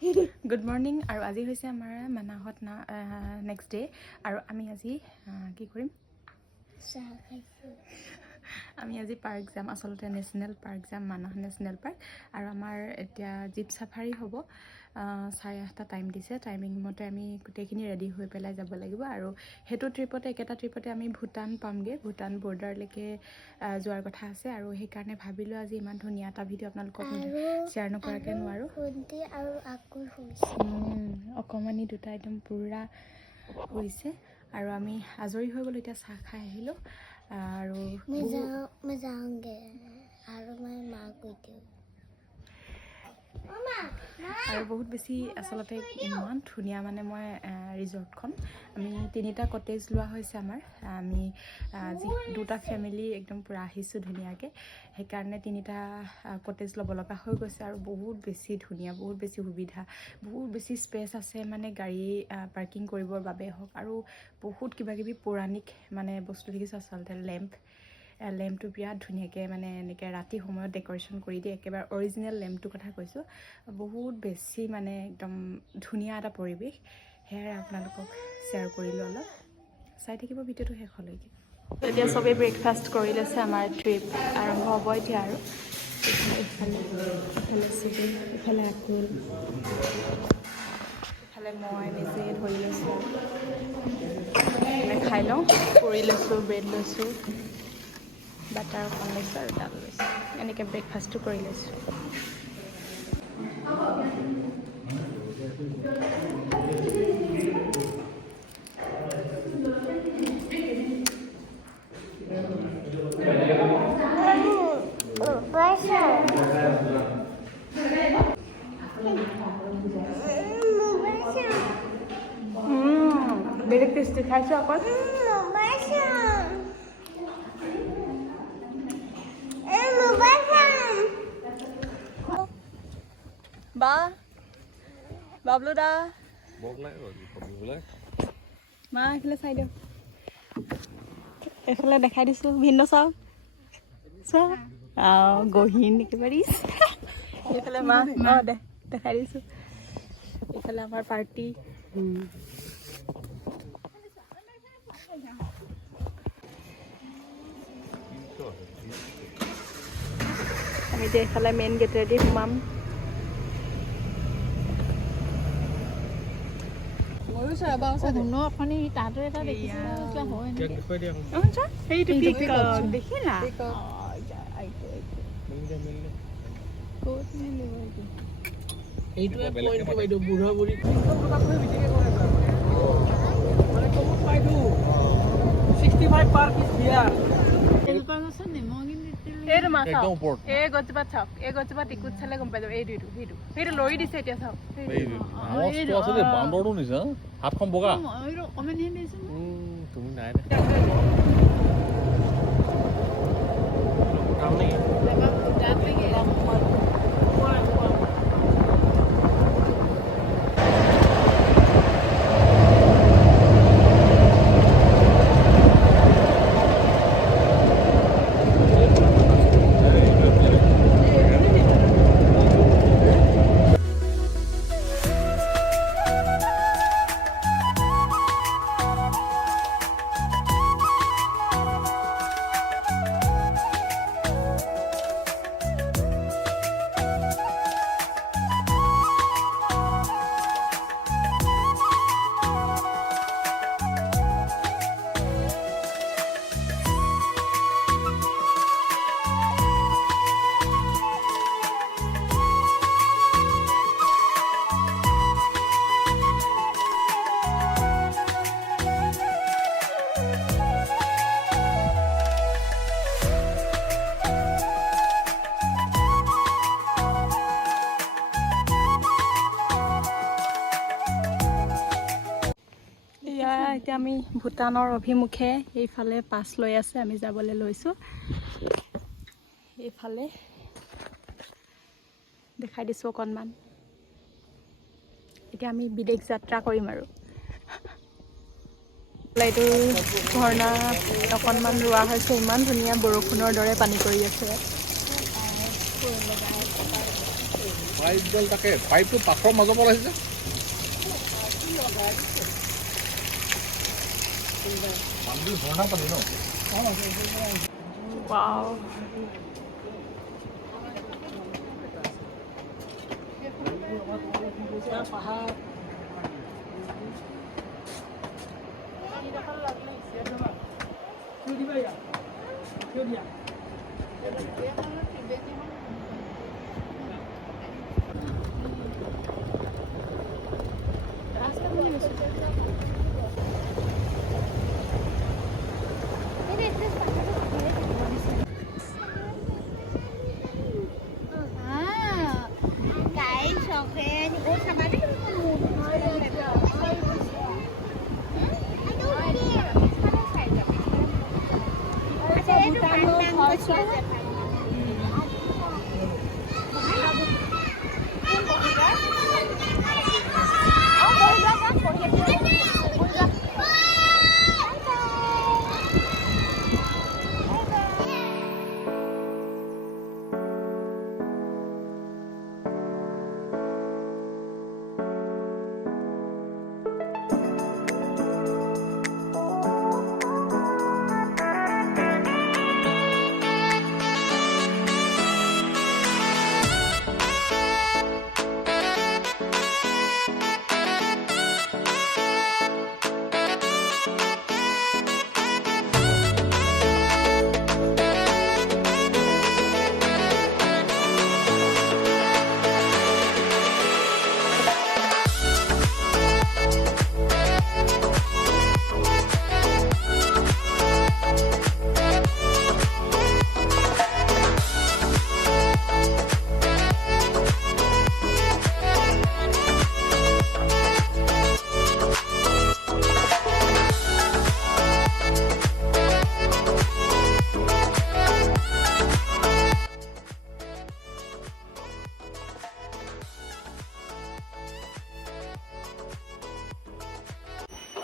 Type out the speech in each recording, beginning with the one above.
Good morning আৰু আজি হৈছে আমাৰ মানাহত নেক্সট ডে আৰু আমি আজি কি কৰিম আমি আজি পাৰ্ক যাম আচলতে নেশ্যনেল পাৰ্ক যাম মানাহ নেশ্যনেল পাৰ্ক আৰু আমাৰ এতিয়া জীপ চাফাৰী হ'ব 8:30 টাইম দিছে টাইমিং মতে আমি গোটেইখিনি ৰেডি হৈ পেলাই যাব লাগিব আৰু হেতু ট্ৰিপতে একেটা ট্ৰিপতে আমি ভূটান পামগে ভূটান বৰ্ডাৰলৈকে যোৱাৰ কথা আছে আৰু সেই কাৰণে ভাবিলো আজি ইমান ধুনীয়া এটা ভিডিঅ' আপোনালোকক শ্বেয়াৰ নকৰাকৈ নোৱাৰো আৰু আকুল হৈছে অকমানি দুটা একদম পুৰা হৈছে আৰু আমি আজৰি হৈ গ'লো এতিয়া চাহ খাই আহিলো আৰু মই যাওঁগে আৰু মই মাক কৈ দিওঁ আৰু বহুত বেছি আচলতে ইমান ধুনীয়া মানে মই ৰিজৰ্টখন আমি 3টা কটেজ লোৱা হৈছে আমাৰ আমি দুটা ফেমিলি একদম পুৰা আহিছোঁ ধুনীয়াকৈ সেইকাৰণে 3টা কটেজ ল'ব লগা হৈ গৈছে আৰু বহুত বেছি ধুনীয়া বহুত বেছি সুবিধা বহুত বেছি স্পেচ আছে মানে গাড়ী পাৰ্কিং কৰিবৰ বাবে হওক আৰু বহুত কিবাকিবি পৌৰাণিক মানে বস্তু দেখিছোঁ আচলতে লেম্পটো বিৰাট ধুনীয়াকৈ মানে এনেকৈ ৰাতি সময়ত ডেক'ৰেশ্যন কৰি দিয়ে একেবাৰে অৰিজিনেল লেম্পটোৰ কথা কৈছোঁ বহুত বেছি মানে একদম ধুনীয়া এটা পৰিৱেশ সেয়াই আপোনালোকক শ্বেয়াৰ কৰিলোঁ অলপ চাই থাকিব ভিডিঅ'টো শেষলৈকে এতিয়া চবেই ব্ৰেকফাষ্ট কৰি লৈছে আমাৰ ট্ৰিপ আৰম্ভ হ'ব এতিয়া আৰু ইফালে চবেই ইফালে আকুল ইফালে মই নিজে ধৰি লৈছোঁ খাই লওঁ কৰি লৈছোঁ ব্ৰেড লৈছোঁ বাটাৰ অকণ লৈছোঁ আৰু ডাল লৈছোঁ এনেকৈ ব্ৰেকফাষ্টটো কৰি লৈছোঁ বেলেগ টেষ্টি খাইছোঁ আকৌ বা বাবলু দা মা এইফালে চাই দিয়ক এইফালে দেখাই দিছোঁ ভিন্ন চাওক চোৱা গহীন একেবাৰে এইফালে মা দেখাই দিছোঁ এইফালে আমাৰ পাৰ্টি আমি এতিয়া এইফালে মেইন গেটেদি সোমাম এইটো মাছ এই গছজোপাত চাওক এই গছজোপা টিকুত চালে গম পাই যাব সেইটো লৰি দিছে এতিয়া চাওক বান্দৰটো নিছা হাতখন বগা তুমি নাই এতিয়া আমি ভূটানৰ অভিমুখে এইফালে পাছ লৈ আছে আমি যাবলৈ লৈছোঁ এইফালে দেখাই দিছোঁ অকণমান এতিয়া আমি বিদেশ যাত্ৰা কৰিম আৰু এইটো ঝৰ্ণা অকণমান ৰোৱা হৈছে ইমান ধুনীয়া বৰষুণৰ দৰে পানী কৰি আছে পাইপডাল তাকে পাইপটো পাথৰৰ মাজৰ পৰা আহিছে পানী ঝৰ্ণা পানী ন Wow.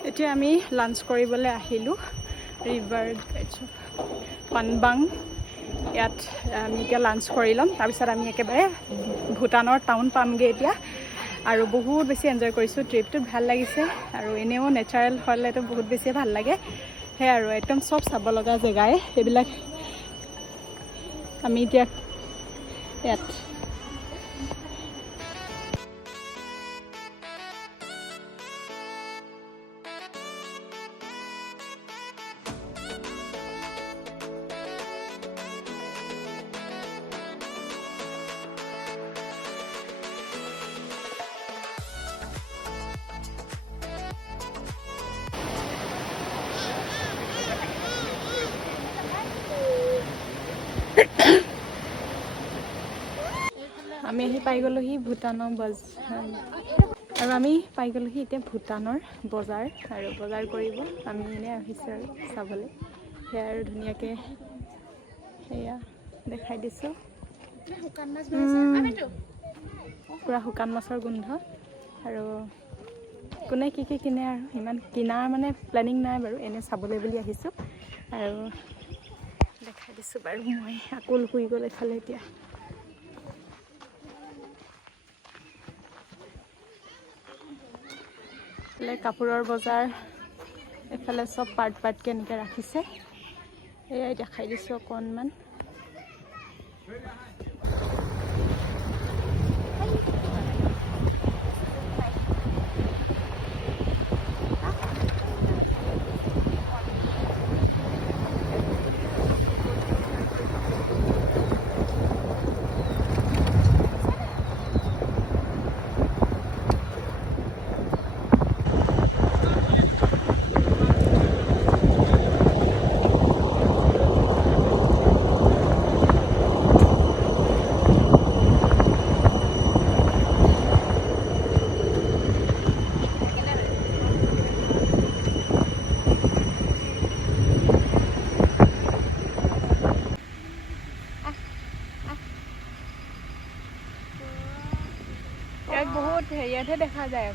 এতিয়া আমি লাঞ্চ কৰিবলৈ আহিলোঁ ৰিভাৰ পানবাং ইয়াত আমি এতিয়া লাঞ্চ কৰি ল'ম তাৰপিছত আমি একেবাৰে ভূটানৰ টাউন পামগৈ এতিয়া আৰু বহুত বেছি এনজয় কৰিছোঁ ট্ৰিপটো ভাল লাগিছে আৰু এনেও নেচাৰেল হ'লেতো বহুত বেছি ভাল লাগে সেয়াই আৰু একদম চব চাব লগা জেগাই এইবিলাক আমি এতিয়া ইয়াত আমি আহি পাই গ'লোহি ভূটানৰ আৰু আমি পাই গ'লোহি এতিয়া ভূটানৰ বজাৰ আৰু বজাৰ কৰিব আমি এনেই আহিছোঁ আৰু চাবলৈ সেয়া আৰু ধুনীয়াকৈ সেয়া দেখাই দিছোঁ পূৰা শুকান মাছৰ গোন্ধ আৰু কোনে কি কি কিনে আৰু ইমান কিনাৰ মানে প্লেনিং নাই বাৰু এনেই চাবলৈ বুলি আহিছোঁ আৰু দেখাই দিছোঁ বাৰু মই আকুল শুই গ'ল এফালে এতিয়া কাপোৰৰ বজাৰ এফালে চব পাৰ্ট পাৰ্টকৈ এনেকৈ ৰাখিছে এয়াই দেখাই দিছোঁ অকণমান বহুত হেৰিয়াতহে দেখা যায়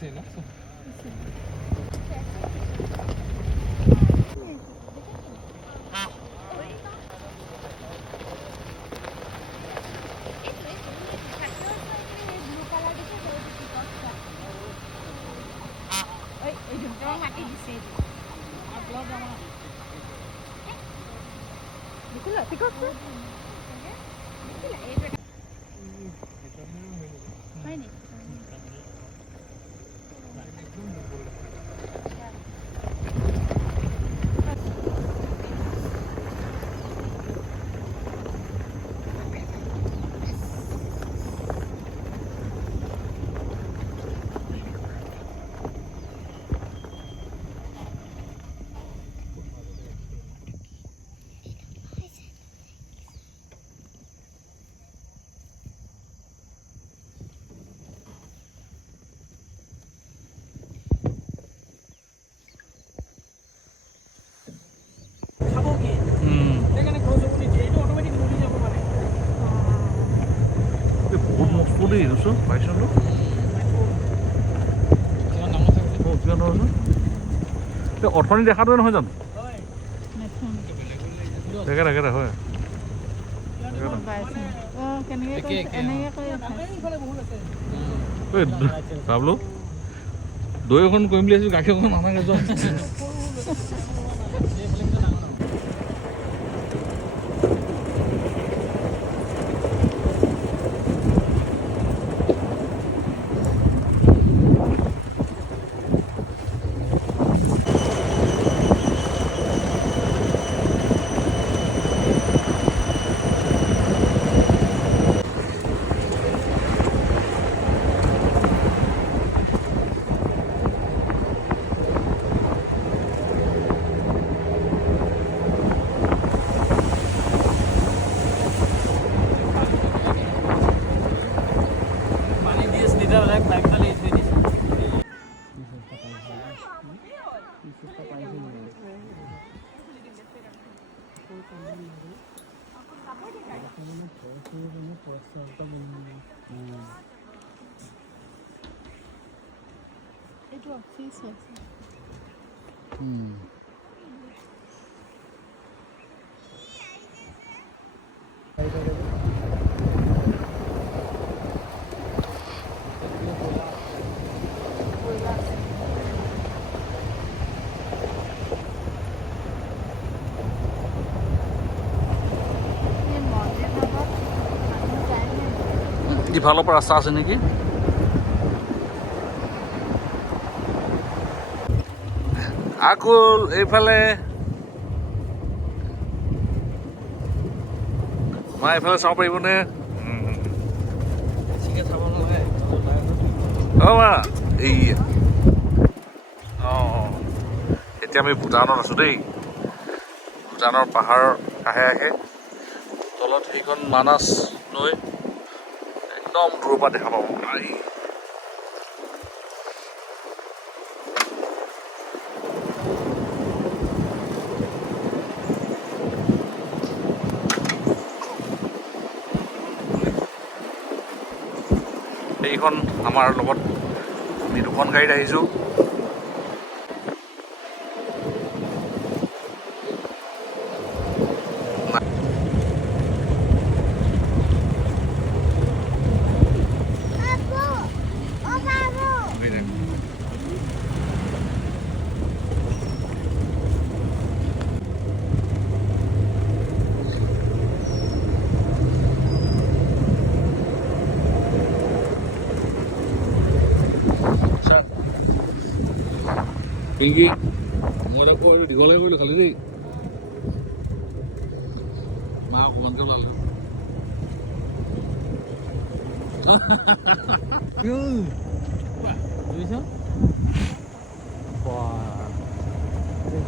দিছে না বহুত মস্ত দেই এইটো পাইছোঁ কিমান অৰ্থনি দেখাটোৱে নহয় জানো দেখে হয় ভাবলো দৈ এখন কৰিম বুলি আহিছোঁ গাখীৰ অকণ নাথাকে যোৱা এইটো অফিস আছে ইফালৰ পৰা ৰাস্তা আছে নেকি আকুল এইফালে মা এইফালে চাব পাৰিবনে অঁ মা এই অঁ এতিয়া আমি ভূটানত আছোঁ দেই ভূটানৰ পাহাৰৰ কাষে কাষে তলত সেইখন মানাস নৈ একদম দূৰৰ পৰা দেখা পাব এইখন আমাৰ লগত আমি দুখন গাড়ীত আহিছোঁ পিংকি মই আকৌ এইটো দীঘলে কৰিলোঁ খালি দেই মা অকণমানকৈ ওলালে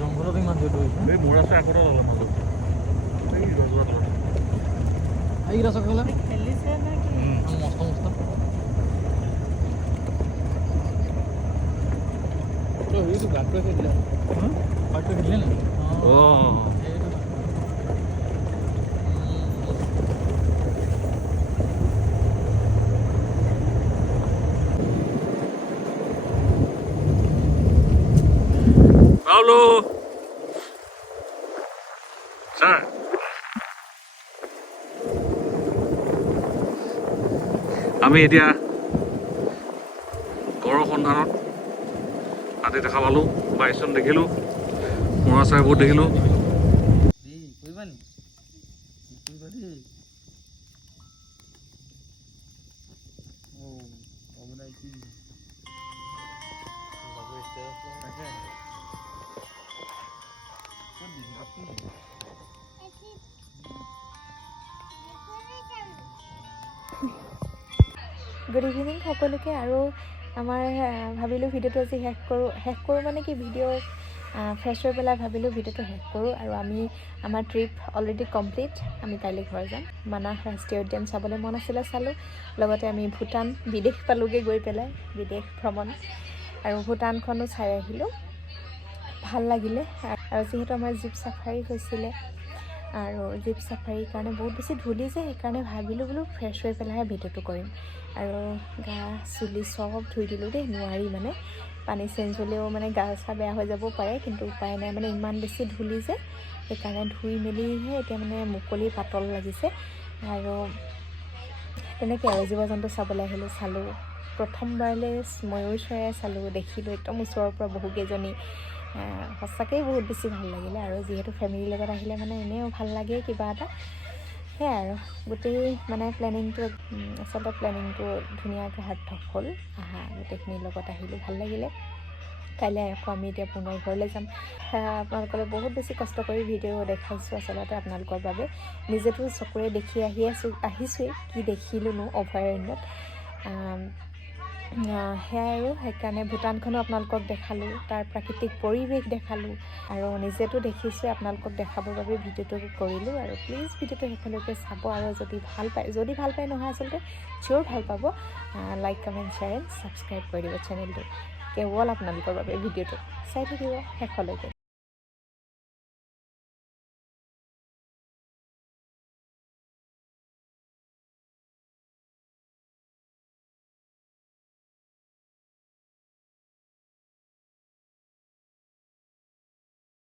জংঘলত ইমান জড়িত এই মোৰ আছে আকৌ ওলালে মাজত এই ৰজোৱা তলত এইকেইটা চক হ'লে খেলিছে নেকি মস্ত মস্ত এইটো গাঁতটোৱে খেলিলে গাঁতটোৱে খেলিলে নে অঁ আমি এতিয়া গড়ৰ সন্ধানত হাতী দেখা পালোঁ, বাইচন দেখিলোঁ, মৰা চৰাইবোৰ দেখিলোঁ। গুড ইভিনিং সকলোকে। আৰু আমাৰ ভাবিলোঁ ভিডিঅ'টো আজি শেষ কৰোঁ মানে কি ভিডিঅ' ফ্ৰেছ হৈ পেলাই ভাবিলোঁ ভিডিঅ'টো শেষ কৰোঁ। আৰু আমাৰ ট্ৰিপ অলৰেডি কমপ্লিট। আমি কাইলৈ ঘৰ যাম। মানাহ ৰাষ্ট্ৰীয় উদ্যান চাবলৈ মন আছিলে, চালোঁ। লগতে আমি ভূটান বিদেশ পালোঁগৈ গৈ পেলাই, বিদেশ ভ্ৰমণ। আৰু ভূটানখনো চাই আহিলোঁ, ভাল লাগিলে। আৰু যিহেতু আমাৰ জীপ চাফাৰী হৈছিলে, আৰু জীপ চাফাৰীৰ কাৰণে বহুত বেছি ধূলি যে, সেইকাৰণে ভাবিলোঁ বোলো ফ্ৰেছ হৈ পেলাইহে ভিডিঅ'টো কৰিম। আৰু গা চুলি চব ধুই দিলোঁ দেই, নোৱাৰি মানে পানী চেঞ্জ হ'লেও মানে গা চা বেয়া হৈ যাব পাৰে, কিন্তু উপায় নাই মানে ইমান বেছি ধূলি যে, সেইকাৰণে ধুই মেলিহে এতিয়া মানে মুকলি পাতল লাগিছে। আৰু তেনেকৈ আৰু জীৱ জন্তু চাবলৈ আহিলোঁ, চালোঁ। প্ৰথমবাৰলৈ ময়ূৰ চৰাই চালোঁ, দেখিলোঁ একদম ওচৰৰ পৰা বহুকেইজনী। সঁচাকৈয়ে বহুত বেছি ভাল লাগিলে। আৰু যিহেতু ফেমিলিৰ লগত আহিলে মানে এনেও ভাল লাগে কিবা এটা। সেয়াই আৰু গোটেই মানে প্লেনিংটো ধুনীয়াকৈ সাৰ্থক হ'ল। গোটেইখিনিৰ লগত আহিলোঁ, ভাল লাগিলে। কাইলৈ আকৌ আমি এতিয়া পুনৰ ঘৰলৈ যাম। আপোনালোকলৈ বহুত বেছি কষ্ট কৰি ভিডিঅ' দেখাইছোঁ আচলতে আপোনালোকৰ বাবে। নিজেতো চকুৰে দেখি আহিছোঁৱেই কি দেখিলোঁনো অভয়াৰণ্যত। সেয়াই আৰু সেইকাৰণে ভূটানখনো আপোনালোকক দেখালোঁ, তাৰ প্ৰাকৃতিক পৰিৱেশ দেখালোঁ। আৰু নিজেতো দেখিছোঁৱে, আপোনালোকক দেখাবৰ বাবে ভিডিঅ'টো কৰিলোঁ। আৰু প্লিজ ভিডিঅ'টো শেষলৈকে চাব। আৰু যদি ভাল পায় নহয়, আচলতে চিয়'ৰ ভাল পাব। Like, comment, share and subscribe কৰি দিব চেনেলটো। কেৱল আপোনালোকৰ বাবে ভিডিঅ'টো চাই থাকিব শেষলৈকে।